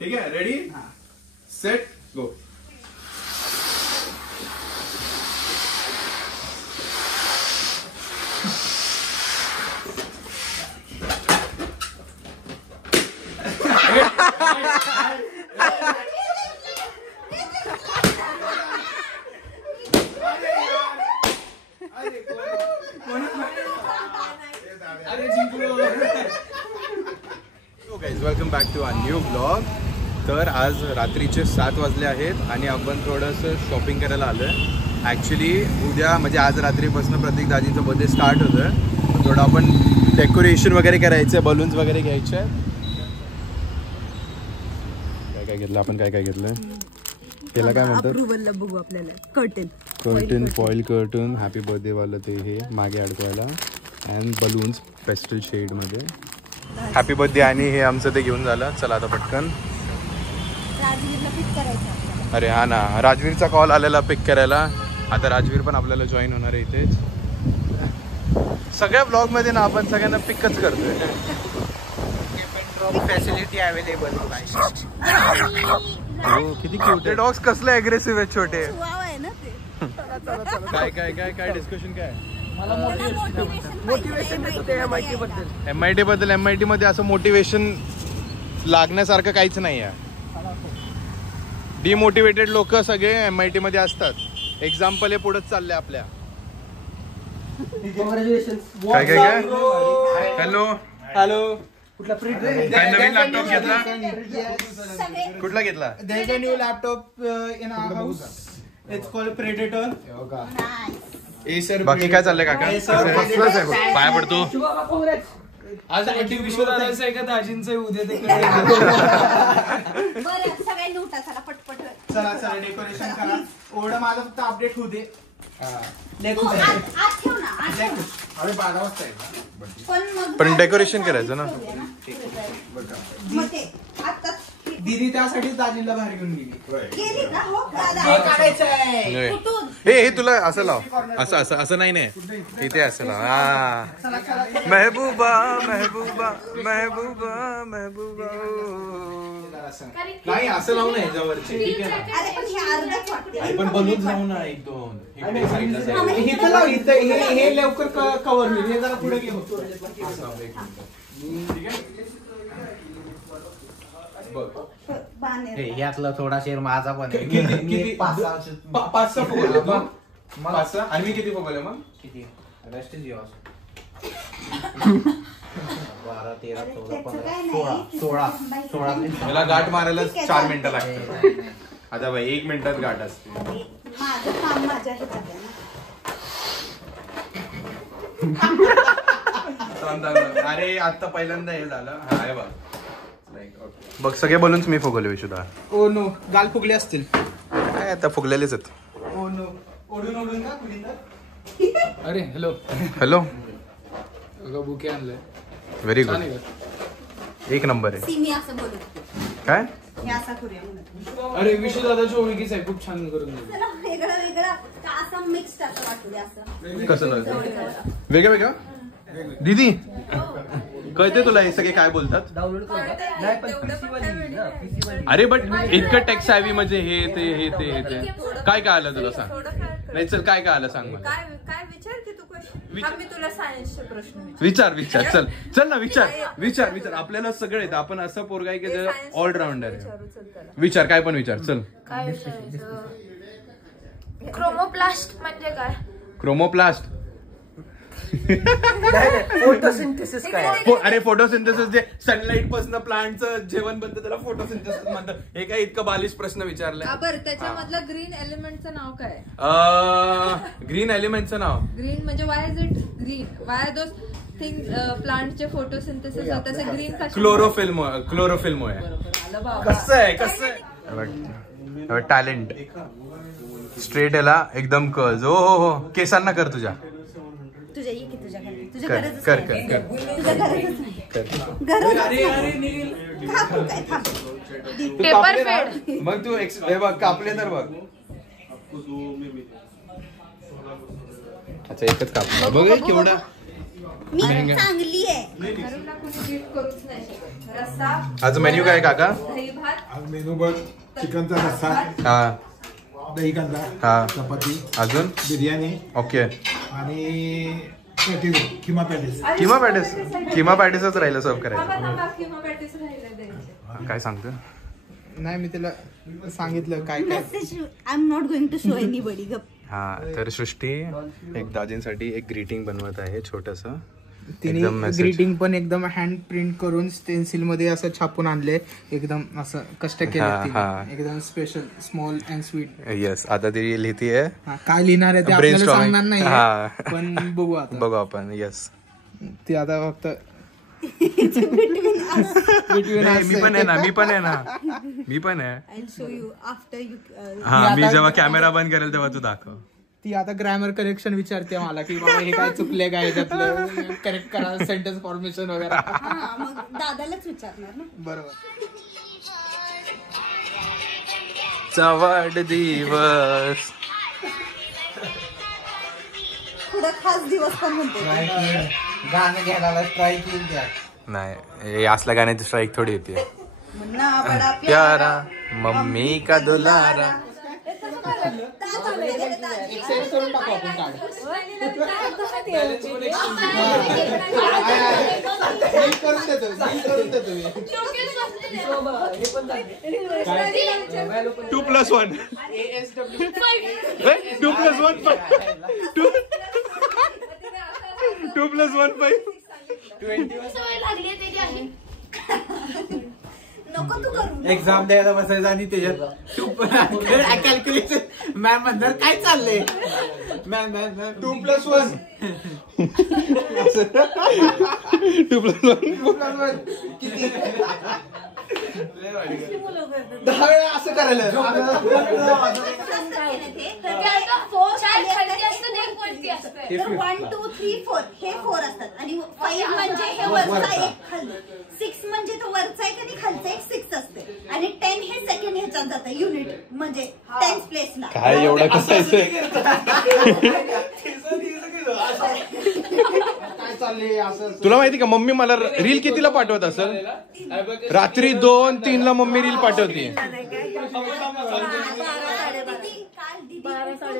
ठीक है, ready set go. Welcome back to a new blog. तर आज रात्रीचे 7 वाजले आहेत आणि आपण थोडंसं शॉपिंग करायला आलो आहे. ॲक्च्युली उद्या म्हणजे आज रात्रीपासून प्रतीक दाजींचं बर्थडे स्टार्ट होतं. थोडं आपण डेकोरेशन वगैरे करायचं आहे, बलून्स वगैरे घ्यायचे आहेत. काय घेतलं आपण, काय घेतलं त्याला काय म्हणतात, अप्रूव्हलला बघू आपल्याला curtain foil curtain happy birthday वाला ते हे मागे अडकवायला अँड बलून्स पेस्टल शेडमध्ये हॅपी बर्थडे. आणि हे आमचं ते घेऊन झालं. चला आता पटकन अरे हा ना, राजवीरचा कॉल आलेला पिक करायला. आता राजवीर पण आपल्याला जॉईन होणार आहे इथेच. सगळ्या ब्लॉग मध्ये ना आपण सगळ्यांना पिकच करतोय. Facility available. हो किती क्यूट आहे. डॉग्स कसले अग्रेसिव्ह आहेत छोटे. काय काय काय काय डिस्कशन काय मोटिवेशन MIT बद्दल. MIT मध्ये असं मोटिवेशन लागण्यासारखं काहीच नाही आहे. डिमोटिवेटेड लोक सगळे MIT मध्ये असतात. एक्झाम्पल हे पुढेच चालले आपल्या. काय काय काय हॅलो हॅलो. काय नवीन लॅपटॉप घेतला, कुठला घेतला. There's a new laptop in our house. It's called Predator. बाकी काय चाललंय काका. पाया पडतो. आज विश्वदादाचं आहे का दाजींचं उद्या ते. चला चला डेकोरेशन करा. ओढ माझं फक्त अपडेट होऊ दे. पण डेकोरेशन करायचं ना. दीदी त्यासाठी दाजीला बाहेर घेऊन गेली. हे तुला असं लाव. असं असं असं नाही नाही इथे असं लाव. हा महबूबा महबूबा महबूबा महबूबा. नाही असं लावू नये जवळचे. पण बनवून जाऊ ना एक दोन. इथं लाव. इथं हे लवकर कव्हर होईल. हे जरा पुढे घे. यातला थोडा शेर माझा पण. किती 5-6 फुगवले. 5-6 आणि मी किती फुगवले मग. किती रेस्ट इज योर्स. 12 13 14 15 16. मला गाठ मारायला 4 मिनिटं लागतात. आता भाई 1 मिनिटात गाठ असते. अरे आता पहिल्यांदा हे झालं. हाय बघ बघ सगळे बलून्स मी फुगवले विशुदा. ओ नो गाल फुगले असतील. काय आता फुगलेलेच आहेत. ओ नो ओढून ओढून का कुठे. अरे हॅलो हॅलो बुके आणलंय. Very good. एक नंबर आहे. काय अरे विश्वदादाची ओळखीच आहे. खूप छान करून कसं वेगळं वेगळं. दीदी कळते तुला हे सगळे काय बोलतात. अरे बट इतकं टेक्स्ट सॅव्ही म्हणजे हे ते हे ते हे ते काय काय आलं तुला सांग. नाही चल काय काय आलं सांग मला. काय विचारते तू क्वेश्चन. मी तुला सायन्सचे प्रश्न विचार विचार. चल चल ना विचार विचार विचार. आपल्याला सगळं येतं. आपण असं पोरगा आहे की ऑलराऊंडर आहे. विचार काय पण विचार. चल काय विचारायचं. क्रोमोप्लास्ट म्हणजे काय. क्रोमोप्लास्ट फोटोसिंथेसिस काय. अरे फोटोसिंथेसिस जे सनलाइट पासून प्लांटचं जेवण बनतं त्याला फोटोसिंथेसिस म्हणतात. हे काय इतकं बालिश प्रश्न विचारलाय. त्याच्यामधलं ग्रीन एलिमेंटचं नाव काय. ग्रीन एलिमेंटचं नाव. ग्रीन म्हणजे Y is it green. Y those thing प्लांटचे फोटोसिंथेसिस होतं ते ग्रीन. क्लोरोफिल्म. क्लोरोफिल्म आहे. कसं आहे कसं आहे टॅलेंट. स्ट्रेट याला एकदम कर्ज. हो हो हो केसांना कर तुझ्या. कर कर कर मग तू बघ कापले तर बघ. अच्छा एकच कापला बघ केवढा. चांगली आहे. आज मेन्यू काय काका. दही भात आज मेनू बघ, चिकनचा रस्सा, हा दही कांदा, हा चपाती, अजून बिर्याणी ओके. आणि पॅटीस, किमा पॅटीस. किमा पॅटीसच राहिलं सर्व करायचं. किंवा पॅटीस राहिलं द्यायचे. काय सांगतो? नाही मी तिला सांगितलं काय काय I am not going to show anybody. हा तर सृष्टी एक दाजींसाठी एक ग्रीटिंग बनवत आहे छोटस. तिने ग्रीटिंग पण एकदम हँड प्रिंट करून स्टेन्सिल मध्ये असं छापून आणले. एकदम असं कष्ट केले एकदम special small and sweet. Yes आता ती लिहितीये. काय लिहिणार आहे ते आपल्याला सांगणार नाही पण बघू आता. बघू आपण. येस ती आता फक्त मी पण आहे. I show you after you. हा मी जेव्हा कॅमेरा बंद करेल तेव्हा तू दाखव. ती आता ग्रॅमर करेक्शन विचारते मला की बाबा हे काय चुकले काय याच्यातलं करेक्ट करा सेंटेन्स फॉर्मेशन वगैरे. मग दादालाच विचारणार ना. बरोबर. वाढदिवस पुढं खास दिवस पण म्हणते. गाणं घ्यायला स्ट्राईक येईल त्या. नाही हे असल्या गाण्याची स्ट्राईक थोडी येते. मुन्ना बडा प्यारा मम्मी का दुलारा. एक्सरसाइज करून टाकू आपण कार्ड. करून देतो. 2+1 2+1 नको तू करू. एक्झाम द्यायला बसायचं आणि त्याच्यात कॅल्क्युलेशन मॅम म्हणणार काय चाललंय. मॅम 2+1 किती 10 वेळा असं करायला. तर 1 2 3 4 हे 4 असतात आणि 5 म्हणजे हे वरचा एक खाली 6 म्हणजे तो वरचा एक आणि खालचा एक 6 असते आणि 10 हे सेकंड ह्याच्यात जातं युनिट म्हणजे 10th प्लेसला. काय एवढं कसायचं. काय चाललंय असं. तुला माहिती का मम्मी मला रील कितीला पाठवत असेल. रात्री 2-3 ला मम्मी रील पाठवते.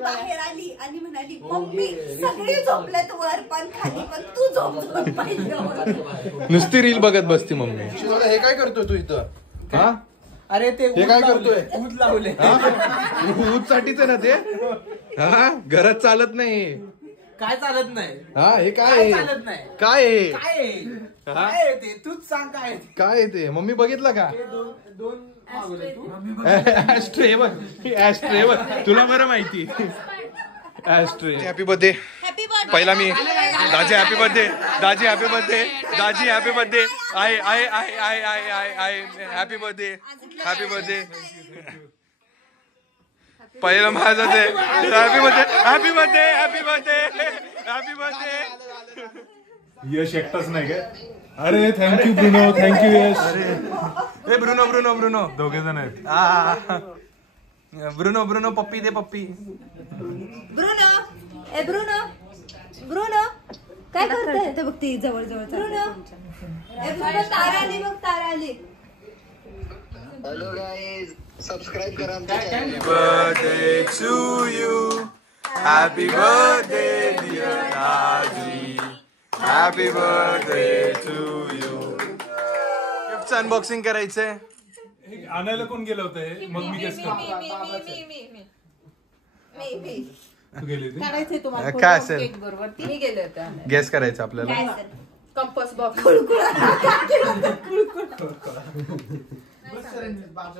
बाहेर आली आणि म्हणाली मम्मी सगळी झोपलेत वर पण खाली पण तू झोप पाहिजे. नुसती रील बघत बसती मम्मी. हे काय करतोय तू इथं? हा अरे ते हे काय करतोय? ऊद लावले. ऊस साठीच ना ते. हा घरात चालत नाही. काय चालत नाही. हा हे काय काय चालत नाही. काय आहे? काय आहे? काय आहे ते तूच सांग काय आहे ते. काय आहे ते मम्मी बघितलं का. दोन मागवले तू. ऍस्ट्रे बघ. ऍस्ट्रे बघ तुला बरं माहिती. ऍस्ट्रे. Happy birthday. पहिला मी दाजी हॅपी बर्थडे. दाजी हॅपी बर्थडे. दाजी हॅपी बर्थडे. आय आय आय आय आय आय आय हॅपी बर्थडे. Happy birthday. पहिलं माझं ते happy birthday. Happy birthday. Happy birthday. Happy birthday. Yash एकटाच नाही काय. अरे थँक्यू ब्रुनो. थँक्यू यश. हे ब्रुनो ब्रुनो ब्रुनो दोघे जण आहेत. ब्रुनो ब्रुनो पप्पी दे पप्पी. ब्रुनो ए ब्रुनो ब्रुनो काय करतोय. ते बघ ती जवळ जवळ ब्रुनो ए ब्रुनो तारा आली बघ तारा आली. हॅलो गाईज सबस्क्राईब करा. Happy birthday to you. Happy birthday dear Daji. Happy birthday to you. गिफ्टचं अनबॉक्सिंग करायचंय. आणायला कोण गेलं होतं हे? मग मी गेस करतो. तू गेली होती? काढायचंय तुम्हाला काय असेल मी गेले होते. गेस करायचं आपल्याला. Compass box.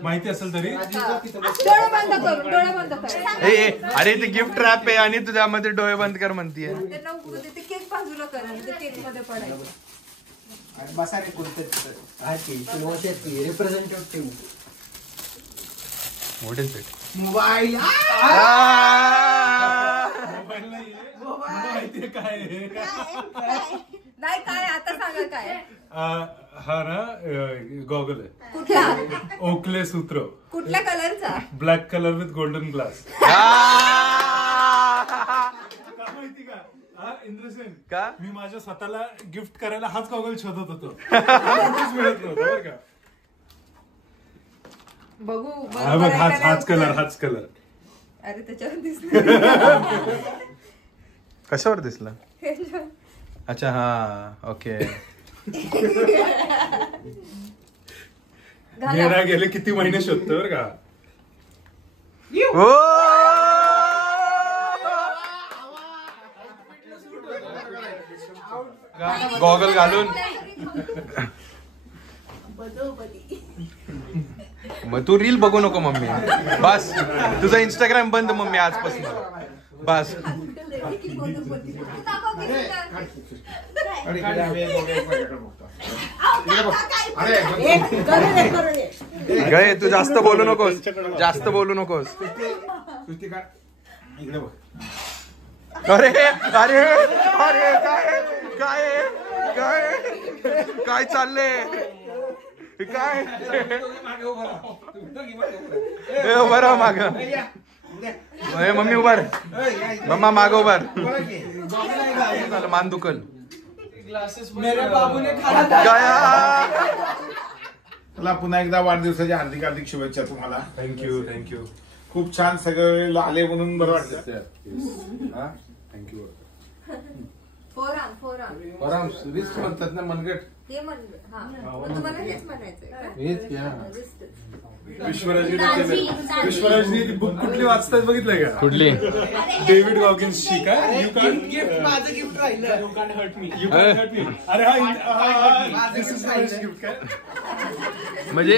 माहिती असेल तरी. डोळे बंद करून डोळे बंद कर. अरे ते गिफ्ट रॅप आहे आणि तू त्यामध्ये डोळे बंद कर म्हणतीये. ते नको ते केक बाजूला कर आणि ते केक मध्ये पडायचं. बसा रे कोणतं रिप्रेझेंटेटिव्ह मोबाईल. मोबाईल नाहीये. माहितीये काय आहे? नाही काय आता सांगा काय. हा ना गॉगल आहे. कुठला ओकले सूत्र. कुठल्या कलरचा. Black colour with golden glass. माहिती का इंद्रसेन का मी माझ्या स्वतःला गिफ्ट करायला हाच गॉगल शोधत होतो. मिळत नव्हतं बरं का. बघू हा बघ, हाच कलर. अरे त्याच्यावर दिसलं. कशावर दिसला? अच्छा हा ओके. गेले किती महिने शोधतो बरं का. गॉगल घालून मग तू रील बघू नको मम्मी. बस तुझा इंस्टाग्राम बंद मम्मी आजपासून. बस गय तू जास्त बोलू नकोस. अरे अरे अरे काय काय चाललंय काय. बरं माग मम्मी उभार. मम्मा माग उभार. मान दुखल. चला पुन्हा एकदा वाढदिवसाच्या हार्दिक शुभेच्छा तुम्हाला. थँक्यू. खूप छान सगळे आले म्हणून बरं वाटतं. थँक्यू. फोराम रिस्ट म्हणतात ना मनगट. ते म्हणलं. हा तुम्हाला हेच म्हणायचंय. विश्वराजनी बुक कुठली वाचतात बघितलंय का? कुठली? डेव्हिड गॉगिन्सची काय? माझं गिफ्ट राहिलं. You can hurt me. अरे हा दिस इज नाईस गिफ्ट काय. म्हणजे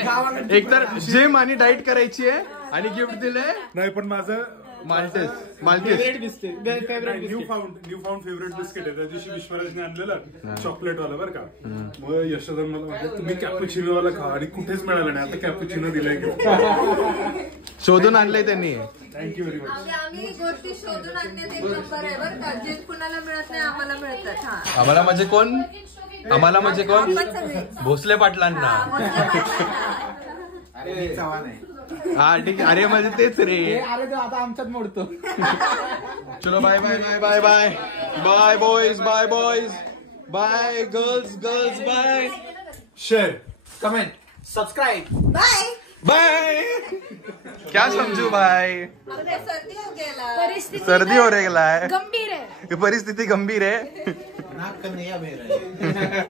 एकतर जिम आणि डाईट करायची आहे आणि गिफ्ट दिलंय. नाही पण माझं maltase new found favourite biscuit आहे. त्या दिवशी विश्वराजने आणलेलं चॉकलेट वाला बरं का. मग यशोदा मला म्हटलं तुम्ही कॅपुचिनो वाला खा आणि कुठेच मिळालं नाही. आता कॅपुचिनो दिलाय गिफ्ट. शोधून आणलंय त्यांनी. Thank you very much. आम्ही गोष्टी शोधून आणण्यात एक नंबर आहे बरं का. जे कुणाला मिळत नाही आम्हाला मिळतात. हा आम्हाला म्हणजे कोण भोसले पाटलांना. हा ठीक आहे. अरे म्हणजे तेच रे. अरे तो आता आमच्यात मोडतो. चलो bye bye boys bye girls bye. Share comment subscribe bye. क्या समझू भाई. सर्दी हो रही है. गंभीर है. परिस्थिती गंभीर है. नाक कन्हैया बेर है.